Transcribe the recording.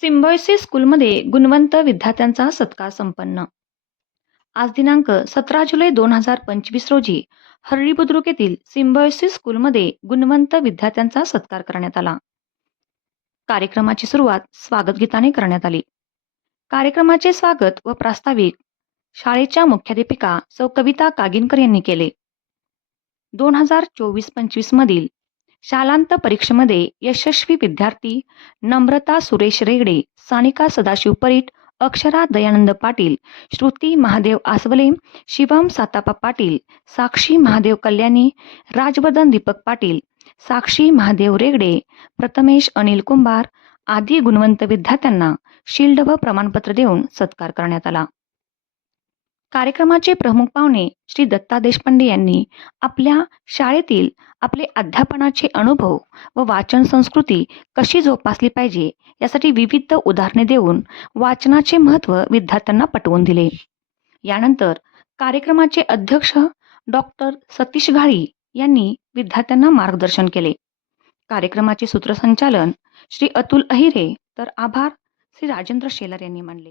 Symbiosis स्कूलमध्ये गुणवंत विद्यार्थ्यांचा सत्कार संपन्न. आज दिनांक सतरा जुलै दोन हजार पंचवीस रोजी हर्री बुद्रुक येथील सिम्बायोसिस स्कूलमध्ये गुणवंत विद्यार्थ्यांचा सत्कार करण्यात आला. कार्यक्रमाची सुरुवात स्वागत गीताने करण्यात आली. कार्यक्रमाचे स्वागत व प्रास्ताविक शाळेच्या मुख्याध्यापिका सौ कविता कागिनकर यांनी केले. दोन हजार चोवीस पंचवीस मधील शालांत परीक्षेमध्ये यशस्वी विद्यार्थी नम्रता सुरेश रेगडे सानिका सदाशिव परीट अक्षरा दयानंद पाटील श्रुती महादेव आसवले शिवम सातापा पाटील साक्षी महादेव कल्याणी राजवर्धन दीपक पाटील साक्षी महादेव रेगडे प्रथमेश अनिल कुंभार आदी गुणवंत विद्यार्थ्यांना शिल्ड व प्रमाणपत्र देऊन सत्कार करण्यात आला. कार्यक्रमाचे प्रमुख पाहुणे श्री दत्ता देशपांडे यांनी आपल्या शाळेतील आपले अध्यापनाचे अनुभव व वाचन संस्कृती कशी जोपासली पाहिजे यासाठी विविध उदाहरणे देऊन वाचनाचे महत्त्व विद्यार्थ्यांना पटवून दिले. यानंतर कार्यक्रमाचे अध्यक्ष डॉक्टर सतीश घाळी यांनी विद्यार्थ्यांना मार्गदर्शन केले. कार्यक्रमाचे सूत्रसंचालन श्री अतुल अहिरे तर आभार श्री राजेंद्र शेलार यांनी मानले.